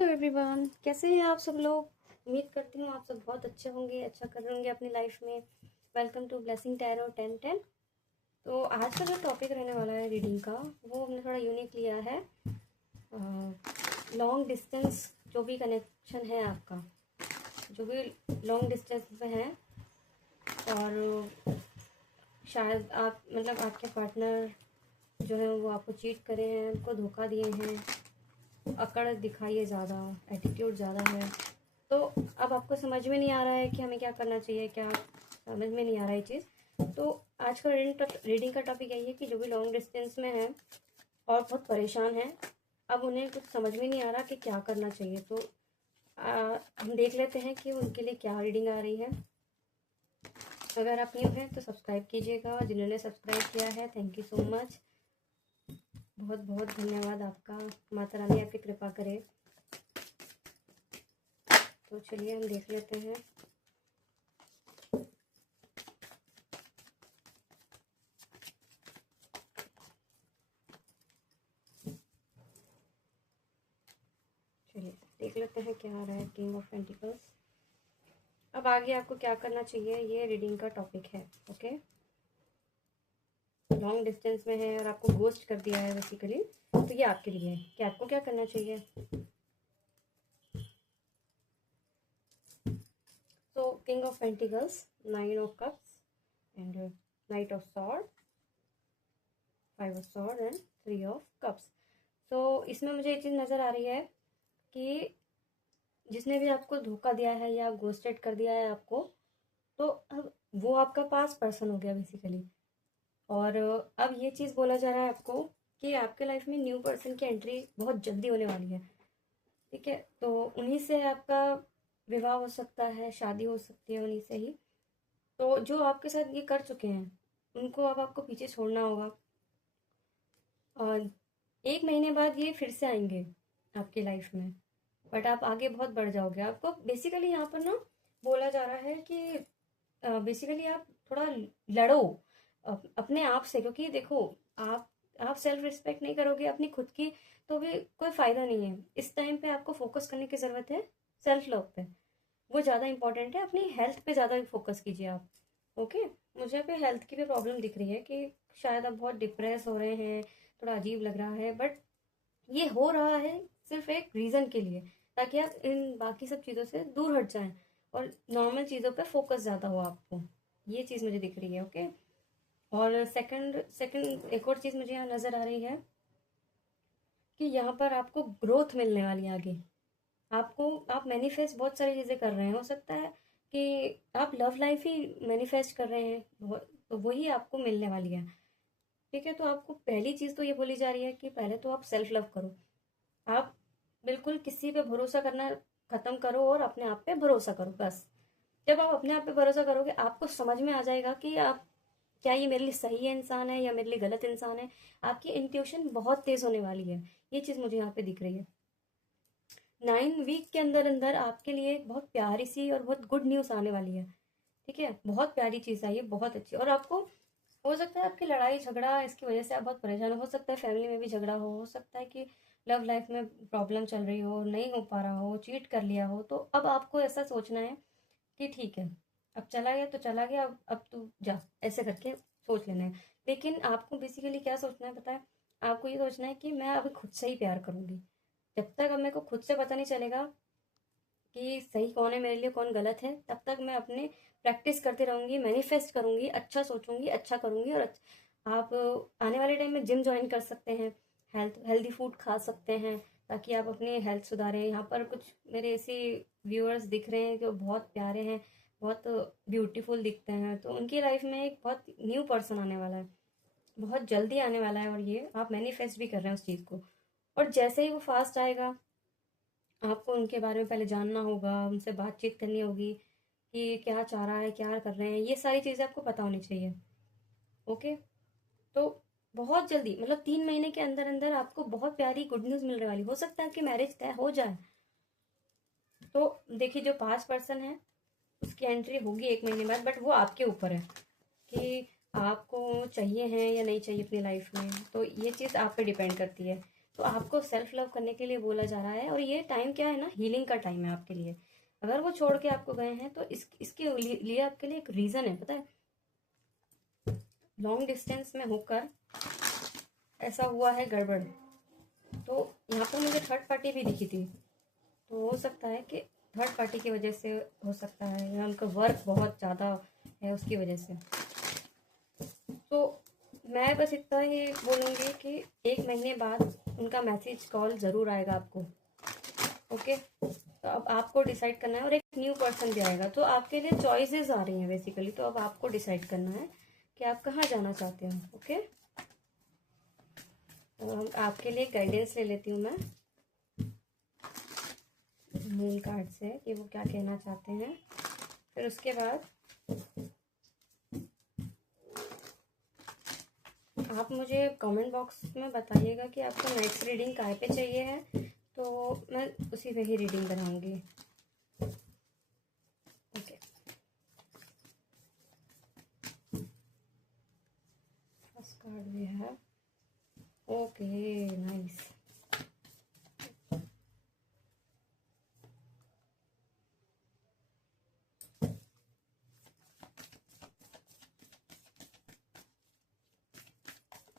Hello everyone, कैसे हैं आप सब लोग। उम्मीद करती हूँ आप सब बहुत अच्छे होंगे, अच्छा कर रहे होंगे अपनी लाइफ में। Welcome to blessing tarot 1010। तो आज का जो टॉपिक रहने वाला है रीडिंग का, वो हमने थोड़ा यूनिक लिया है। लॉन्ग डिस्टेंस जो भी कनेक्शन है आपका, जो भी लॉन्ग डिस्टेंस में है, और शायद आप मतलब आपके पार्टनर जो है वो आपको चीट करे हैं, उनको धोखा दिए हैं, अकड़ दिखाई है ज़्यादा, एटीट्यूड ज़्यादा है। तो अब आपको समझ में नहीं आ रहा है कि हमें क्या करना चाहिए, क्या समझ में नहीं आ रहा है चीज़। तो आज का रीडिंग का टॉपिक यही है कि जो भी लॉन्ग डिस्टेंस में है और बहुत परेशान है, अब उन्हें कुछ समझ में नहीं आ रहा कि क्या करना चाहिए। तो हम देख लेते हैं कि उनके लिए क्या रीडिंग आ रही है। अगर आप न्यू हैं तो सब्सक्राइब कीजिएगा, जिन्होंने सब्सक्राइब किया है थैंक यू सो मच, बहुत बहुत धन्यवाद आपका। माता रानी आपकी कृपा करे। तो चलिए हम देख लेते हैं। चलिए देख लेते हैं क्या आ रहा है। King of pentacles. अब आगे आपको क्या करना चाहिए, ये रीडिंग का टॉपिक है। ओके, लॉन्ग डिस्टेंस में है और आपको घोस्ट कर दिया है बेसिकली, तो ये आपके लिए है कि आपको क्या करना चाहिए। तो king of pentacles, 9 of cups and night of sword, 5 of sword and 3 of cups. तो इसमें मुझे ये चीज़ नज़र आ रही है कि जिसने भी आपको धोखा दिया है या घोस्टेड कर दिया है आपको, तो अब वो आपका पास पर्सन हो गया बेसिकली। और अब ये चीज़ बोला जा रहा है आपको कि आपके लाइफ में न्यू पर्सन की एंट्री बहुत जल्दी होने वाली है। ठीक है, तो उन्हीं से आपका विवाह हो सकता है, शादी हो सकती है उन्हीं से ही। तो जो आपके साथ ये कर चुके हैं, उनको अब आपको पीछे छोड़ना होगा। और 1 महीने बाद ये फिर से आएंगे आपकी लाइफ में, बट आप आगे बहुत बढ़ जाओगे। आपको बेसिकली यहाँ पर ना बोला जा रहा है कि बेसिकली आप थोड़ा लड़ो अपने आप से, क्योंकि देखो आप सेल्फ रिस्पेक्ट नहीं करोगे अपनी खुद की, तो भी कोई फायदा नहीं है। इस टाइम पे आपको फोकस करने की ज़रूरत है सेल्फ लव पे, वो ज़्यादा इंपॉर्टेंट है। अपनी हेल्थ पे ज़्यादा फोकस कीजिए आप। ओके, मुझे यहाँ पे हेल्थ की भी प्रॉब्लम दिख रही है कि शायद आप बहुत डिप्रेस हो रहे हैं, थोड़ा अजीब लग रहा है, बट ये हो रहा है सिर्फ एक रीज़न के लिए, ताकि आप इन बाकी सब चीज़ों से दूर हट जाएं और नॉर्मल चीज़ों पे फोकस ज़्यादा हो आपको। ये चीज़ मुझे दिख रही है। ओके, और सेकंड सेकंड एक और चीज़ मुझे यहाँ नज़र आ रही है कि यहाँ पर आपको ग्रोथ मिलने वाली है आगे। आपको आप मैनिफेस्ट बहुत सारी चीज़ें कर रहे हैं, हो सकता है कि आप लव लाइफ ही मैनिफेस्ट कर रहे हैं, तो वही आपको मिलने वाली है। ठीक है, तो आपको पहली चीज़ तो ये बोली जा रही है कि पहले तो आप सेल्फ लव करो। आप बिल्कुल किसी पे भरोसा करना खत्म करो और अपने आप पे भरोसा करो बस। जब आप अपने आप पे भरोसा करोगे, आपको समझ में आ जाएगा कि आप क्या ये मेरे लिए सही है इंसान है या मेरे लिए गलत इंसान है। आपकी इंट्यूशन बहुत तेज होने वाली है। ये चीज मुझे यहाँ पे दिख रही है। 9 वीक के अंदर अंदर आपके लिए एक बहुत प्यारी सी और बहुत गुड न्यूज आने वाली है। ठीक है, बहुत प्यारी चीज आई है, बहुत अच्छी। और आपको हो सकता है आपकी लड़ाई झगड़ा इसकी वजह से आप बहुत परेशान हो सकता है फैमिली में भी झगड़ा हो सकता है कि लव लाइफ में प्रॉब्लम चल रही हो, नहीं हो पा रहा हो, चीट कर लिया हो। तो अब आपको ऐसा सोचना है कि ठीक है, अब चला गया तो चला गया, अब तू जा, ऐसे करके सोच लेना है। लेकिन आपको बेसिकली क्या सोचना है पता है, आपको ये सोचना है कि मैं अभी खुद से ही प्यार करूंगी। जब तक अब मेरे को खुद से पता नहीं चलेगा कि सही कौन है मेरे लिए, कौन गलत है, तब तक मैं अपने प्रैक्टिस करती रहूंगी, मैनिफेस्ट करूंगी, अच्छा सोचूंगी, अच्छा करूंगी। और आप आने वाले टाइम में जिम ज्वाइन कर सकते हैं, हेल्दी फूड खा सकते हैं, ताकि आप अपनी हेल्थ सुधारें। यहाँ पर कुछ मेरे ऐसे व्यूअर्स दिख रहे हैं जो बहुत प्यारे हैं, बहुत ब्यूटीफुल दिखते हैं, तो उनकी लाइफ में एक बहुत न्यू पर्सन आने वाला है, बहुत जल्दी आने वाला है। और ये आप मैनिफेस्ट भी कर रहे हैं उस चीज़ को। और जैसे ही वो फास्ट आएगा, आपको उनके बारे में पहले जानना होगा, उनसे बातचीत करनी होगी कि क्या चाह रहा है, क्या कर रहे हैं, ये सारी चीज़ें आपको पता होनी चाहिए। ओके, तो बहुत जल्दी मतलब 3 महीने के अंदर अंदर आपको बहुत प्यारी गुड न्यूज़ मिलने वाली। हो सकता है कि मैरिज तय हो जाए। तो देखिए, जो पास पर्सन है उसकी एंट्री होगी 1 महीने बाद, बट वो आपके ऊपर है कि आपको चाहिए है या नहीं चाहिए अपनी लाइफ में। तो ये चीज़ आप पे डिपेंड करती है। तो आपको सेल्फ लव करने के लिए बोला जा रहा है। और ये टाइम क्या है ना, हीलिंग का टाइम है आपके लिए। अगर वो छोड़ के आपको गए हैं तो इसके लिए आपके लिए एक रीजन है, पता है। लॉन्ग डिस्टेंस में होकर ऐसा हुआ है गड़बड़। तो यहाँ पर मुझे थर्ड पार्टी भी दिखी थी, तो हो सकता है कि थर्ड पार्टी की वजह से हो सकता है, या उनका वर्क बहुत ज़्यादा है उसकी वजह से। तो मैं बस इतना ही बोलूँगी कि 1 महीने बाद उनका मैसेज कॉल ज़रूर आएगा आपको। ओके, तो अब आपको डिसाइड करना है। और एक न्यू पर्सन भी आएगा, तो आपके लिए चॉइसेस आ रही हैं बेसिकली। तो अब आपको डिसाइड करना है कि आप कहाँ जाना चाहते हो। ओके, तो आपके लिए गाइडेंस ले लेती हूँ मैं मून कार्ड से कि वो क्या कहना चाहते हैं। फिर उसके बाद आप मुझे कमेंट बॉक्स में बताइएगा कि आपको नेक्स्ट रीडिंग काय पे चाहिए है, तो मैं उसी पे ही रीडिंग कराऊंगी। ओके, फर्स्ट कार्ड भी है। Okay, nice.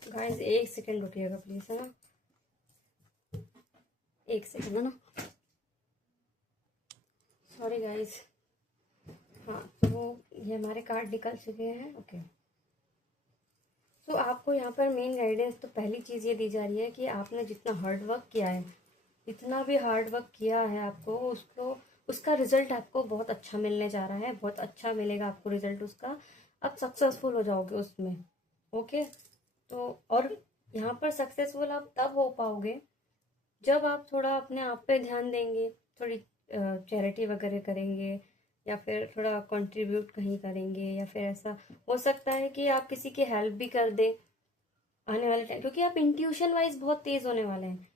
गाइस 1 सेकेंड रुकिएगा प्लीज, है ना, 1 सेकेंड, है ना, सॉरी गाइस। हाँ, तो ये हमारे कार्ड निकल चुके हैं। ओके, तो आपको यहाँ पर मेन गाइडेंस तो पहली चीज़ ये दी जा रही है कि आपने जितना हार्ड वर्क किया है, इतना भी हार्ड वर्क किया है, आपको उसका रिजल्ट आपको बहुत अच्छा मिलने जा रहा है। बहुत अच्छा मिलेगा आपको रिजल्ट उसका। आप सक्सेसफुल हो जाओगे उसमें। ओके, तो और यहाँ पर सक्सेसफुल आप तब हो पाओगे जब आप थोड़ा अपने आप पे ध्यान देंगे, थोड़ी चैरिटी वगैरह करेंगे, या फिर थोड़ा कंट्रीब्यूट कहीं करेंगे, या फिर ऐसा हो सकता है कि आप किसी की हेल्प भी कर दे आने वाले टाइम, क्योंकि आप इंट्यूशन वाइज बहुत तेज होने वाले हैं।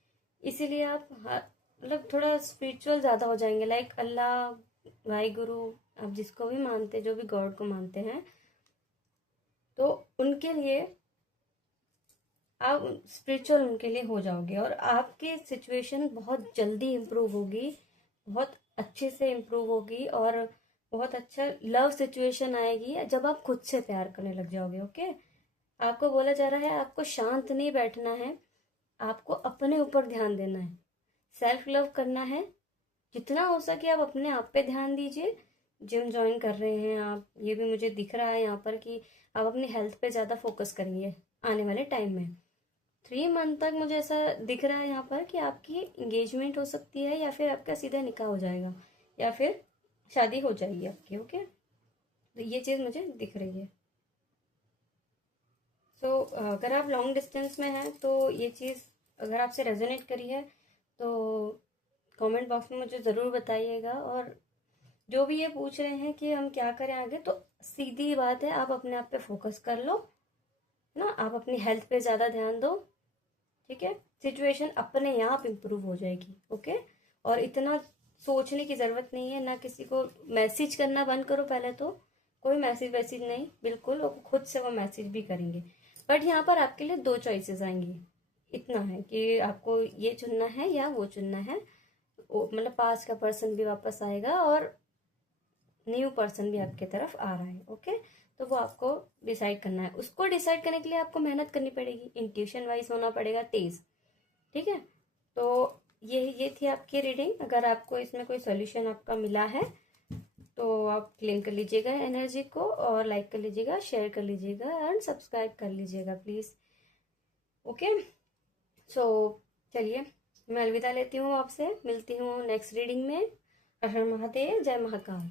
इसीलिए आप मतलब थोड़ा स्पिरिचुअल ज़्यादा हो जाएंगे, लाइक अल्लाह, वाहे गुरु, आप जिसको भी मानते, जो भी गॉड को मानते हैं, तो उनके लिए आप स्पिरिचुअल उनके लिए हो जाओगे। और आपकी सिचुएशन बहुत जल्दी इम्प्रूव होगी, बहुत अच्छे से इम्प्रूव होगी, और बहुत अच्छा लव सिचुएशन आएगी जब आप खुद से प्यार करने लग जाओगे। ओके, आपको बोला जा रहा है आपको शांत नहीं बैठना है, आपको अपने ऊपर ध्यान देना है, सेल्फ लव करना है। जितना हो सके आप अपने आप पे ध्यान दीजिए। जिम ज्वाइन कर रहे हैं आप, ये भी मुझे दिख रहा है यहाँ पर कि आप अपनी हेल्थ पे ज़्यादा फोकस करेंगे आने वाले टाइम में। 3 मंथ तक मुझे ऐसा दिख रहा है यहाँ पर कि आपकी इंगेजमेंट हो सकती है, या फिर आपका सीधा निकाह हो जाएगा, या फिर शादी हो जाएगी आपकी। ओके, तो ये चीज़ मुझे दिख रही है। सो अगर आप लॉन्ग डिस्टेंस में हैं तो ये चीज़ अगर आपसे रेजोनेट करी है तो कमेंट बॉक्स में मुझे ज़रूर बताइएगा। और जो भी ये पूछ रहे हैं कि हम क्या करें आगे, तो सीधी बात है, आप अपने आप पे फोकस कर लो ना, आप अपनी हेल्थ पे ज़्यादा ध्यान दो। ठीक है, सिचुएशन अपने आप इम्प्रूव हो जाएगी। ओके, और इतना सोचने की ज़रूरत नहीं है, ना किसी को मैसेज करना बंद करो पहले तो। कोई मैसेज वैसेज नहीं, बिल्कुल वो खुद से वो मैसेज भी करेंगे। बट यहाँ पर आपके लिए 2 चॉइसेस आएंगी, इतना है कि आपको ये चुनना है या वो चुनना है। मतलब पास का पर्सन भी वापस आएगा, और न्यू पर्सन भी आपके तरफ आ रहा है। ओके, तो वो आपको डिसाइड करना है। उसको डिसाइड करने के लिए आपको मेहनत करनी पड़ेगी, इंट्यूशन वाइज होना पड़ेगा तेज। ठीक है, तो ये थी आपकी रीडिंग। अगर आपको इसमें कोई सोल्यूशन आपका मिला है तो आप क्लेम कर लीजिएगा एनर्जी को, और लाइक कर लीजिएगा, शेयर कर लीजिएगा, एंड सब्सक्राइब कर लीजिएगा प्लीज़। ओके, सो चलिए मैं अलविदा लेती हूँ आपसे, मिलती हूँ नेक्स्ट रीडिंग में। हर हर महादेव, जय महाकाल।